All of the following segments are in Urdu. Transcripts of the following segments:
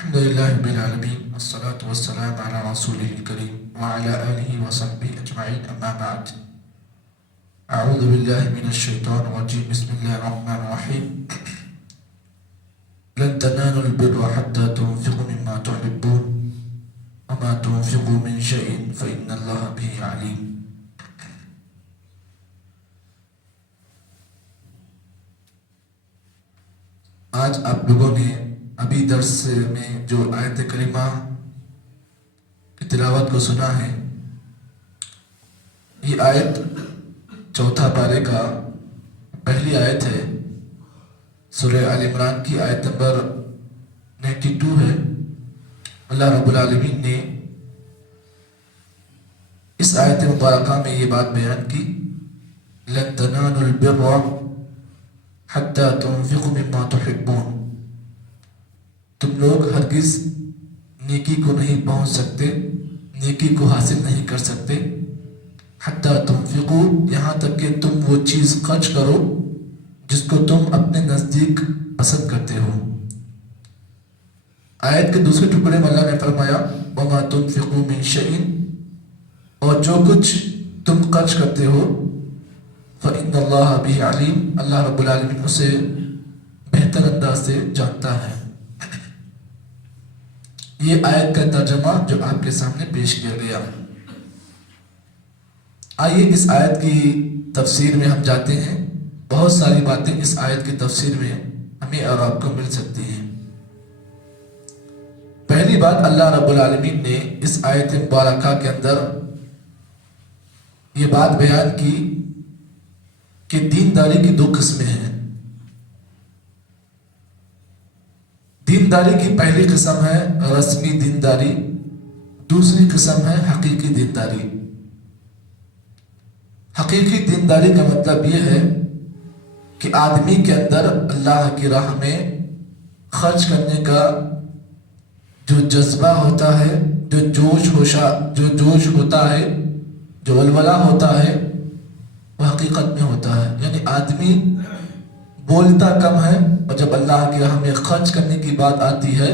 الحمد لله رب العالمين والصلاة والسلام على رسوله الكريم وعلى آله وصحبه أجمعين أما بعد. أعوذ بالله من الشيطان الرجيم. بسم الله الرحمن الرحيم. لن تنالوا البر حتى تنفقوا مما تحبون وما تنفقوا من شيء فإن الله به عليم. آج آپ لوگوں نے ابھی درس میں جو آیت کریمہ کی تلاوت کو سنا ہے، یہ آیت چوتھا پارے کا پہلی آیت ہے، سورہ آل عمران کی آیت نمبر 92 ہے۔ اللہ رب العالمین نے اس آیت مبارکہ میں یہ بات بیان کی، لن تنالوا البر حتی تنفقوا مما تحبون، تم لوگ ہرگز نیکی کو نہیں پہنچ سکتے، نیکی کو حاصل نہیں کر سکتے، حتی تنفقوا، یہاں تک کہ تم وہ چیز خرچ کرو جس کو تم اپنے نزدیک پسند کرتے ہو۔ آیت کے دوسرے ٹکڑے میں اللہ نے فرمایا وما تنفقوا من شیء، اور جو کچھ تم خرچ کرتے ہو فإن اللہ بہ علیم، اللہ رب العالمین اسے بہتر انداز سے جانتا ہے۔ یہ آیت کا ترجمہ جو آپ کے سامنے پیش کیا گیا۔ آئیے اس آیت کی تفسیر میں ہم جاتے ہیں۔ بہت ساری باتیں اس آیت کی تفسیر میں ہمیں اور آپ کو مل سکتی ہیں۔ پہلی بات، اللہ رب العالمین نے اس آیت مبارکہ کے اندر یہ بات بیان کی کہ دینداری کی دو قسمیں ہیں۔ دینداری کی پہلی قسم ہے رسمی دینداری، دوسری قسم ہے حقیقی دینداری۔ حقیقی دینداری کا مطلب یہ ہے کہ آدمی کے اندر اللہ کی راہ میں خرچ کرنے کا جو جذبہ ہوتا ہے، جو جوش ہوتا ہے، جو ولولہ ہوتا ہے، وہ حقیقت میں ہوتا ہے۔ یعنی آدمی بولتا کم ہے، اور جب اللہ کی راہ میں خرچ کرنے کی بات آتی ہے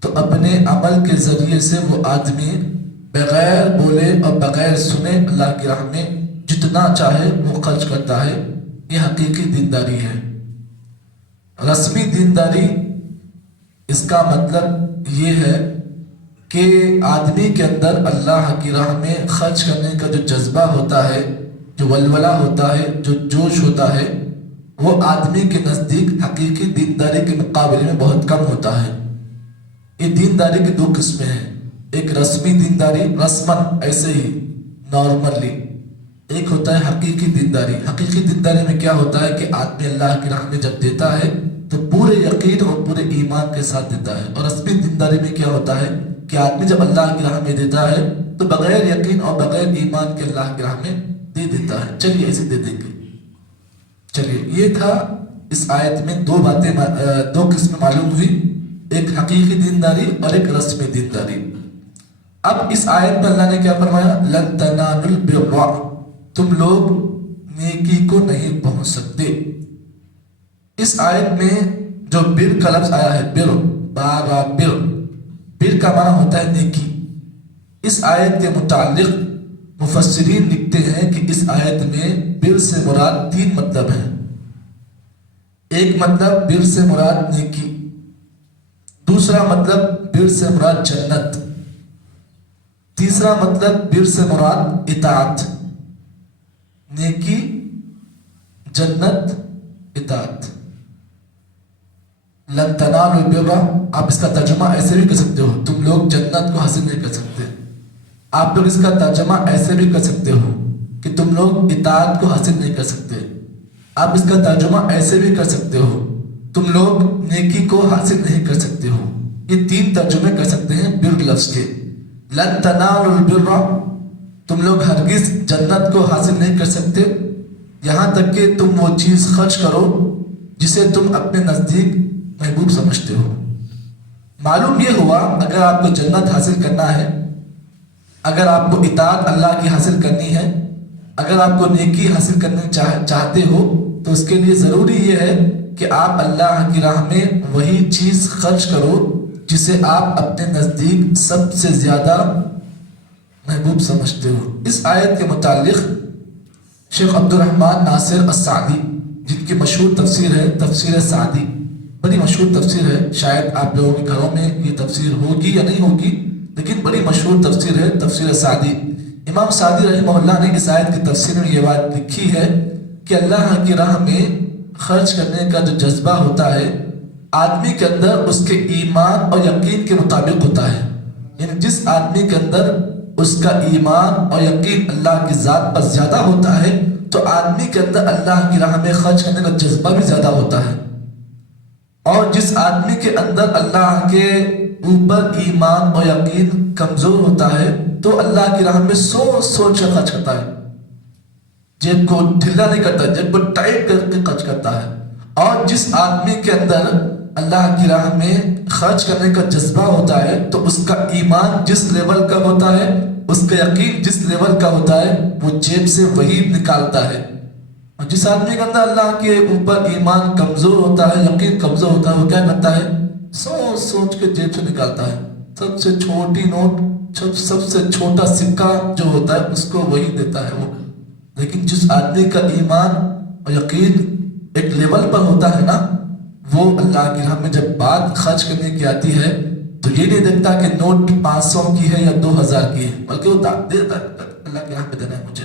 تو اپنے عمل کے ذریعے سے وہ آدمی بغیر بولے اور بغیر سنے اللہ کی راہ میں جتنا چاہے وہ خرچ کرتا ہے۔ یہ حقیقی دینداری ہے۔ رسمی دینداری، اس کا مطلب یہ ہے کہ آدمی کے اندر اللہ کی راہ میں خرچ کرنے کا جو جذبہ ہوتا ہے، جو ولولہ ہوتا ہے، جو جوش ہوتا ہے، وہ آدمی کے نزدیک حقیقی دینداری کے مقابلے میں بہت کم ہوتا ہے۔ یہ دینداری کی دو قسمیں ہیں، ایک رسمی دینداری، رسمن ایسے ہی نارملی، ایک ہوتا ہے حقیقی دینداری۔ حقیقی دینداری میں کیا ہوتا ہے کہ آدمی اللہ کی راہ میں جب دیتا ہے تو پورے یقین اور پورے ایمان کے ساتھ دیتا ہے، اور رسمی دینداری میں کیا ہوتا ہے کہ آدمی جب اللہ کی راہ میں دیتا ہے تو بغیر یقین اور بغیر ایمان کے اللہ کی راہ میں دے دیتا ہے، چلیے ایسے دے دیں گے۔ چلیے، یہ تھا اس آیت میں دو قسمیں معلوم ہوئی، ایک حقیقی دینداری اور ایک رسمی دینداری۔ اب اس آیت میں اللہ نے کیا فرمایا؟ لن تنالوا البر، تم لوگ نیکی کو نہیں پہنچ سکتے۔ اس آیت میں جو بر کا لفظ آیا ہے، بر کا معنی ہوتا ہے نیکی۔ اس آیت کے متعلق مفسرین لکھتے ہیں کہ اس آیت میں بر سے مراد تین مطلب ہیں۔ ایک مطلب بر سے مراد نیکی، دوسرا مطلب بر سے مراد جنت، تیسرا مطلب بر سے مراد اطاعت۔ نیکی، جنت، اطاعت۔ لن تنالوا البر، آپ اس کا ترجمہ ایسے بھی کر سکتے ہو، تم لوگ جنت کو حاصل نہیں کر سکتے۔ آپ لوگ اس کا ترجمہ ایسے بھی کر سکتے ہو کہ تم لوگ اطاعت کو حاصل نہیں کر سکتے۔ آپ اس کا ترجمہ ایسے بھی کر سکتے ہو، تم لوگ نیکی کو حاصل نہیں کر سکتے ہو۔ یہ تین ترجمے کر سکتے ہیں بر لفظ کے۔ لن تنالوا البر، تم لوگ ہرگز جنت کو حاصل نہیں کر سکتے یہاں تک کہ تم وہ چیز خرچ کرو جسے تم اپنے نزدیک محبوب سمجھتے ہو۔ معلوم یہ ہوا، اگر آپ کو جنت حاصل کرنا ہے، اگر آپ کو اطاعت اللہ کی حاصل کرنی ہے، اگر آپ کو نیکی حاصل کرنا چاہتے ہو تو اس کے لیے ضروری یہ ہے کہ آپ اللہ کی راہ میں وہی چیز خرچ کرو جسے آپ اپنے نزدیک سب سے زیادہ محبوب سمجھتے ہو۔ اس آیت کے متعلق شیخ عبد الرحمن ناصر السعدی، جن کی مشہور تفسیر ہے تفسیر سعدی، بڑی مشہور تفسیر ہے، شاید آپ لوگوں کے گھروں میں یہ تفسیر ہوگی یا نہیں ہوگی، لیکن بڑی مشہور تفسیر ہے تفسیر سعدی۔ امام سعدی رحمہ اللہ نے اس آیت کی تفسیر میں یہ بات لکھی ہے کہ اللہ کی راہ میں خرچ کرنے کا جو جذبہ ہوتا ہے آدمی کے اندر اس کے ایمان اور یقین کے مطابق ہوتا ہے، یعنی جس آدمی کے اندر اس کا ایمان اور یقین اللہ کی ذات پر زیادہ ہوتا ہے تو آدمی کے اندر اللہ کی راہ میں خرچ کرنے کا جذبہ بھی زیادہ ہوتا ہے، اور جس آدمی کے اندر اللہ کے اوپر ایمان اور یقین کمزور ہوتا ہے تو اللہ کی راہ میں سوچ سوچ کر خرچ کرتا ہے، جیب کو ڈھیلا نہیں کرتا، جیب کو ٹائٹ کر کے خرچ کرتا ہے۔ اور جس آدمی کے اندر اللہ کی راہ میں خرچ کرنے کا جذبہ ہوتا ہے تو اس کا ایمان جس لیول کا ہوتا ہے، اس کا یقین جس لیول کا ہوتا ہے، وہ جیب سے وہی نکالتا ہے۔ اور جس آدمی کے اندر اللہ کے اوپر ایمان کمزور ہوتا ہے، یقین کمزور ہوتا ہے، وہ کیا کرتا ہے؟ سوچ سوچ کے جیب سے نکالتا ہے، سب سے چھوٹی نوٹ، سب سے چھوٹا سکہ جو ہوتا ہے اس کو وہی دیتا ہے وہ۔ لیکن جس آدمی کا ایمان اور یقین ایک لیول پر ہوتا ہے نا، وہ اللہ کی راہ میں جب بات خرچ کرنے کی آتی ہے تو یہ نہیں دیکھتا کہ نوٹ 500 کی ہے یا 2000 کی ہے، بلکہ وہ دیتا ہے اللہ کی راہ میں دینا ہے مجھے،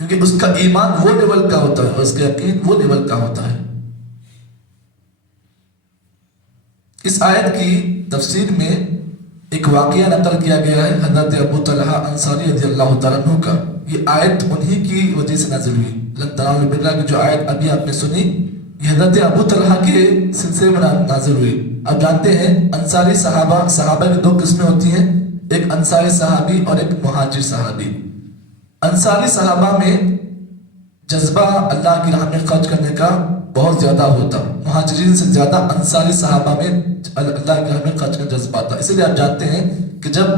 کیونکہ اس کا ایمان وہ لیول کا ہوتا ہے اور اس کا یقین وہ لیول کا ہوتا ہے۔ اس آیت کی تفسیر میں ایک واقعہ نقل کیا گیا ہے حضرت ابو طلحہ انصاری رضی اللہ تعالیٰ عنہ کا۔ یہ آیت انہی کی وجہ سے نازل ہوئی، لن تنالوا البر کی جو آیت ابھی آپ نے سنی، یہ حضرت ابو طلحہ کے سلسلے میں نازل ہوئی۔ آپ جانتے ہیں انصاری صحابہ کی 2 قسمیں ہوتی ہیں، ایک انصاری صحابی اور ایک مہاجر صحابی۔ انصاری صحابہ میں جذبہ اللہ کی راہ میں خرچ کرنے کا بہت زیادہ ہوتا، مہاجرین سے زیادہ انصاری صحابہ میں اللہ کی راہ میں خرچ کا جذبہ تھا۔ اسی لیے آپ جانتے ہیں کہ جب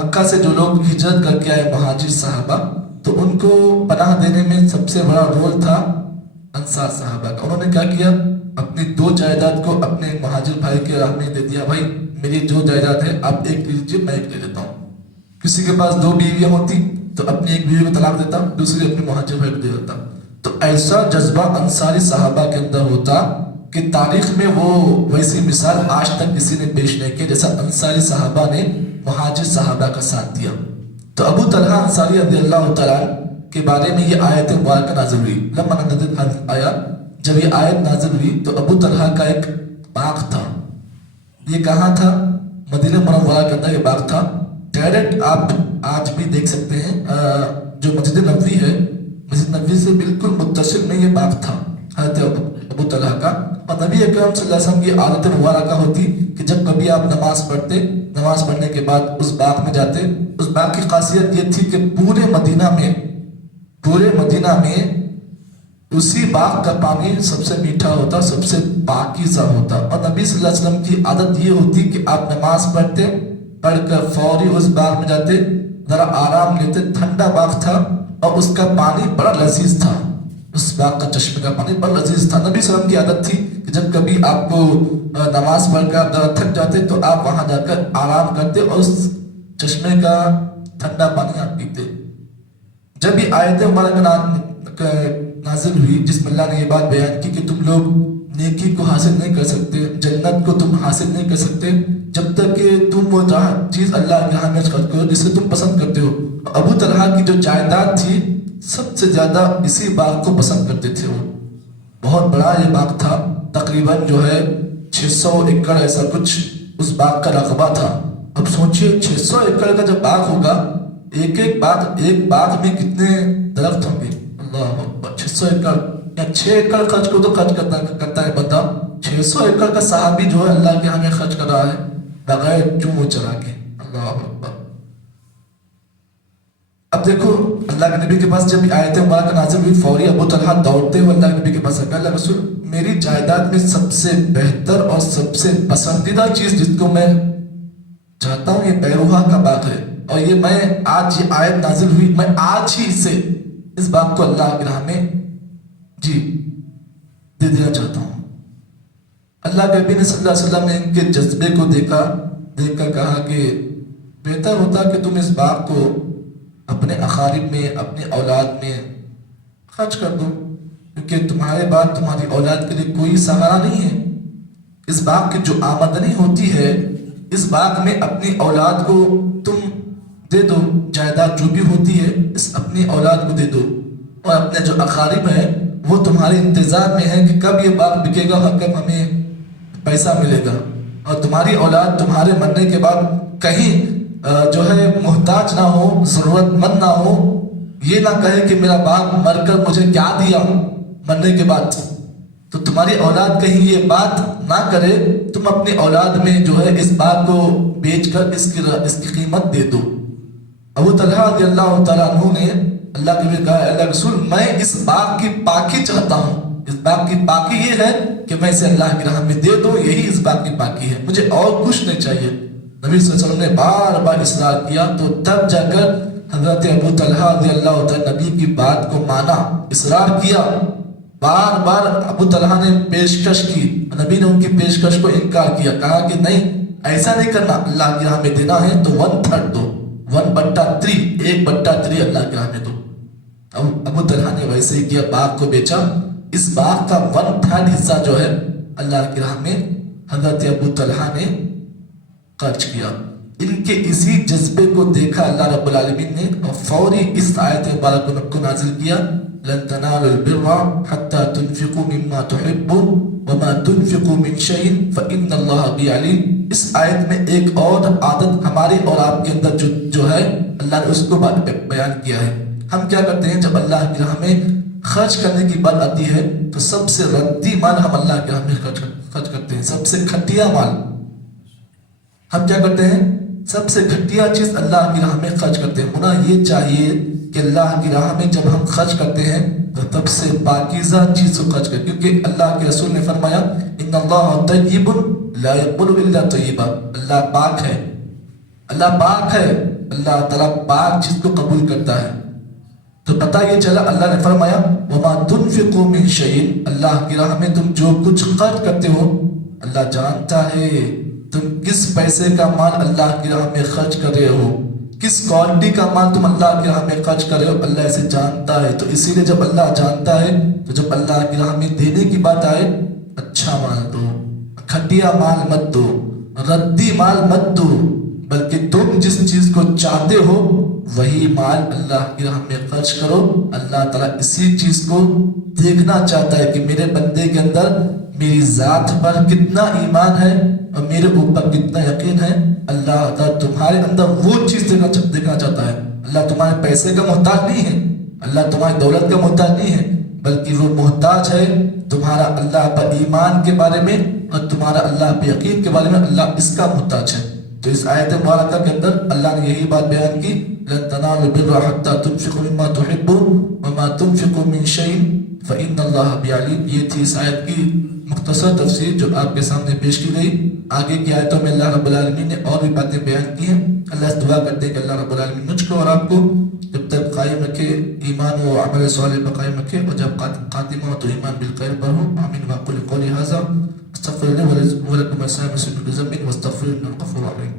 مکہ سے جو لوگ ہجرت کر کے آئے مہاجر صحابہ، تو ان کو پناہ دینے میں سب سے بڑا رول تھا انصار صحابہ کا۔ انہوں نے کیا کیا؟ اپنی 2 جائیداد کو اپنے مہاجر بھائی کے راہ میں دے دیا، بھائی میری 2 جائیداد ہے، آپ ایک لے لیجیے، میں ایک لے لیتا ہوں۔ کسی کے پاس 2 بیویاں ہوتی تو اپنی ایک بیوی کو طلاق دیتا، دوسری اپنے مہاجر بھائی کو دے دیتا۔ تو ایسا جذبہ انصاری صحابہ کے اندر ہوتا کہ تاریخ میں وہ ویسی مثال آج تک کسی نے پیش نہیں کی جیسا انصاری صحابہ نے مہاجر صحابہ کا ساتھ دیا۔ تو ابو طلحہ انصاری رضی اللہ تعالیٰ کے بارے میں یہ آیت مبارکہ نازل ہوئی۔ لما نزلت آیا، جب یہ آیت نازل ہوئی تو ابو طلحہ کا ایک باغ تھا۔ یہ کہاں تھا؟ مدینہ منورہ کے اندر یہ باغ تھا۔ ڈائریکٹ آپ آج بھی دیکھ سکتے ہیں جو مسجد نبوی ہے، مسجد نبوی سے بالکل متصل میں یہ باغ تھا حضرت ابو طلحہ کا۔ اور نبی اکرم صلی اللہ علیہ وسلم کی عادت مبارکہ ہوتی کہ جب کبھی آپ نماز پڑھتے، نماز پڑھنے کے بعد اس باغ میں جاتے۔ اس باغ کی خاصیت یہ تھی کہ پورے مدینہ میں اسی باغ کا پانی سب سے میٹھا ہوتا، سب سے پاکیزہ ہوتا۔ اور نبی صلی اللہ علیہ وسلم کی عادت یہ ہوتی کہ آپ نماز پڑھتے، پڑھ کر فوری اس باغ میں جاتے، ذرا آرام لیتے۔ ٹھنڈا باغ تھا اور اس کا پانی بڑا لذیذ تھا، اس باغ کا چشمے کا پانی بڑا لذیذ تھا۔ نبی صلی اللہ علیہ وسلم کی عادت تھی کہ جب کبھی آپ کو نماز پڑھ کر آپ ذرا تھک جاتے تو آپ وہاں جا کر آرام کرتے اور اس چشمے کا ٹھنڈا پانی آپ پیتے۔ جب یہ آیت مبارکہ نازل ہوئی جس میں اللہ نے یہ بات بیان کی کہ تم لوگ نیکی کو حاصل نہیں کر سکتے، جنت کو تم حاصل نہیں کر سکتے جب تک کہ تم وہ چیز اللہ کے ہاں میں خرچ کرو جسے تم پسند کرتے ہو۔ ابو طلحہ کی جو جائیداد تھی سب سے زیادہ اسی باغ کو پسند کرتے تھے۔ وہ بہت بڑا یہ باغ تھا، تقریباً جو ہے 600 ایکڑ ایسا کچھ اس باغ کا رقبہ تھا۔ اب سوچئے 600 ایکڑ کا جب باغ ہوگا، ایک باغ میں کتنے درخت ہوں گے؟ اللہ اکبر، 600 ایکڑ یا 6 ایکڑ خرچ کو تو خرچ کرتا ہے بندہ، 600 ایکڑ کا صحابی جو ہے اللہ کے ہمیں خرچ کر رہا ہے بغیر چوم چرا کے۔ اللہ اکبر۔ اب دیکھو اللہ کے نبی کے پاس جب آیت مبارکہ نازل ہوئی، فوری ابو طلحہ دوڑتے ہوئے اللہ کے نبی کے پاس آ گئے، اللہ رسول میری جائیداد میں سب سے بہتر اور سب سے پسندیدہ چیز جس کو میں چاہتا ہوں یہ بیروہا کا باغ ہے، اور یہ میں آج یہ آیت نازل ہوئی، میں آج ہی سے اس باغ کو اللہ کی راہ میں دے دینا چاہتا ہوں۔ اللہ کے نبی صلی اللہ علیہ وسلم نے ان کے جذبے کو دیکھ کر کہا کہ بہتر ہوتا کہ تم اس باغ کو اپنے اقارب میں، اپنی اولاد میں خرچ کر دو، کیونکہ تمہارے بعد تمہاری اولاد کے لیے کوئی سہارا نہیں ہے۔ اس باغ کی جو آمدنی ہوتی ہے، اس باغ میں اپنی اولاد کو تم دے دو، جائیداد جو بھی ہوتی ہے اس اپنی اولاد کو دے دو، اور اپنے جو اقارب ہیں وہ تمہارے انتظار میں ہیں کہ کب یہ باغ بکے گا اور کب ہمیں پیسہ ملے گا، اور تمہاری اولاد تمہارے مرنے کے بعد کہیں جو ہے محتاج نہ ہو، ضرورت مند نہ ہو، یہ نہ کہے کہ میرا باپ مر کر مجھے کیا دیا مرنے کے بعد۔ تو تمہاری اولاد کہیں یہ بات نہ کرے، تم اپنی اولاد میں جو ہے اس باغ کو بیچ کر اس کی قیمت دے دو۔ ابو طلحہ رضی اللہ تعالیٰ عنہ نے اللہ کے بھی کہا، اللہ رسول میں اس باغ کی پاکی چاہتا ہوں، اس باغ کی پاکی یہ ہے کہ میں اسے اللہ کی راہ میں دے دوں، یہی اس باغ کی پاکی ہے، مجھے اور کچھ نہیں چاہیے۔ نبی صلی اللہ علیہ وسلم نے بار بار اصرار کیا، تو تب جا کر حضرت ابو طلحہ رضی اللہ تعالیٰ نبی کی بات کو مانا، اصرار کیا، بار بار ابو طلحہ نے پیشکش کی، نبی نے ان کی پیشکش کو انکار کیا، کہا کہ نہیں ایسا نہیں کرنا، اللہ کی راہ میں دینا ہے تو 1/3 دو، 1/3 1/3 اللہ کی راہ میں دو۔ ابو طلحہ نے ویسے ہی کیا، باغ کو بیچا، اس باغ کا 1/3 حصہ جو ہے اللہ کی راہ میں حضرت ابو طلحہ نے خرچ کیا۔ ان کے اسی جذبے کو دیکھا اللہ رب العالمین نے اور فوری اس آیت مبارکہ کو نازل کیا، لن تنالوا البر حتى تنفقوا مما تحبون وما تنفقوا من شيء فإن الله به عليم۔ اس آیت میں ایک اور عادت ہمارے اور آپ کے اندر جو ہے اللہ نے اس کو بیان کیا ہے۔ ہم کیا کرتے ہیں، جب اللہ کی راہ میں خرچ کرنے کی بات آتی ہے تو سب سے ردی مال ہم اللہ کی راہ میں خرچ کرتے ہیں، سب سے گھٹیا مال ہم کیا کرتے ہیں، سب سے گھٹیا چیز اللہ کی راہ میں خرچ کرتے ہیں۔ ہونا یہ چاہیے کہ اللہ کی راہ میں جب ہم خرچ کرتے ہیں تو سب سے پاکیزہ چیز کو خرچ کریں، کیونکہ اللہ کے رسول نے فرمایا ان اللہ طیب لا یقبل الا طیبا، اللہ پاک ہے، اللہ پاک ہے، اللہ تعالیٰ پاک چیز کو قبول کرتا ہے۔ تو پتہ یہ چلا اللہ نے فرمایا وما تنفقوا من شیء، اللہ کی راہ میں تم جو کچھ خرچ کرتے ہو اللہ جانتا ہے تم کس پیسے کا مال اللہ کی راہ میں خرچ کر رہے ہو، کس کوالٹی کا مال تم اللہ کی راہ میں خرچ کر رہے ہو، اللہ اسے جانتا ہے۔ تو اسی لیے جب اللہ جانتا ہے تو جب اللہ کی راہ میں دینے کی بات آئے، اچھا مال دو، گھٹیا مال مت دو، ردی مال مت دو، بلکہ تم جس چیز کو چاہتے ہو وہی مال اللہ کی راہ میں خرچ کرو۔ اللہ تعالیٰ اسی چیز کو دیکھنا چاہتا ہے کہ میرے بندے کے اندر میری ذات پر کتنا ایمان ہے اور میرے اوپر کتنا یقین ہے۔ اللہ تعالیٰ تمہارے اندر وہ چیز دیکھنا چاہتا ہے۔ اللہ تمہارے پیسے کا محتاج نہیں ہے، اللہ تمہاری دولت کا محتاج نہیں ہے، بلکہ وہ محتاج ہے تمہارا اللہ پر ایمان کے بارے میں اور تمہارا اللہ پر یقین کے بارے میں، اللہ اس کا محتاج ہے۔ تو اس آیت مبارکہ کے اندر اللہ نے یہی بات بیان کی، لن تنالوا البر حتى تنفقوا مما تحبون وما تنفقوا من شيء فإن الله به عليم۔ یہ تھی اس آیت کی مختصر تفسیر جو آپ کے سامنے پیش کی گئی۔ آگے کی آیتوں میں اللہ رب العالمین نے اور بھی باتیں بیان کی ہیں۔ اللہ سے دعا کرتے ہیں کہ اللہ رب العالمین مجھ کو اور آپ کو جب تک قائم رکھے، ایمان و عمل صالح پر قائم رکھے، اور جب خاتمہ ہو تو ایمان بالخیر پر ہو۔ آمین واقول قولی ھذا استغفر اللہ ولکم ولسائر المسلمین من ذنب واستغفروہ انہ غفور رحیم۔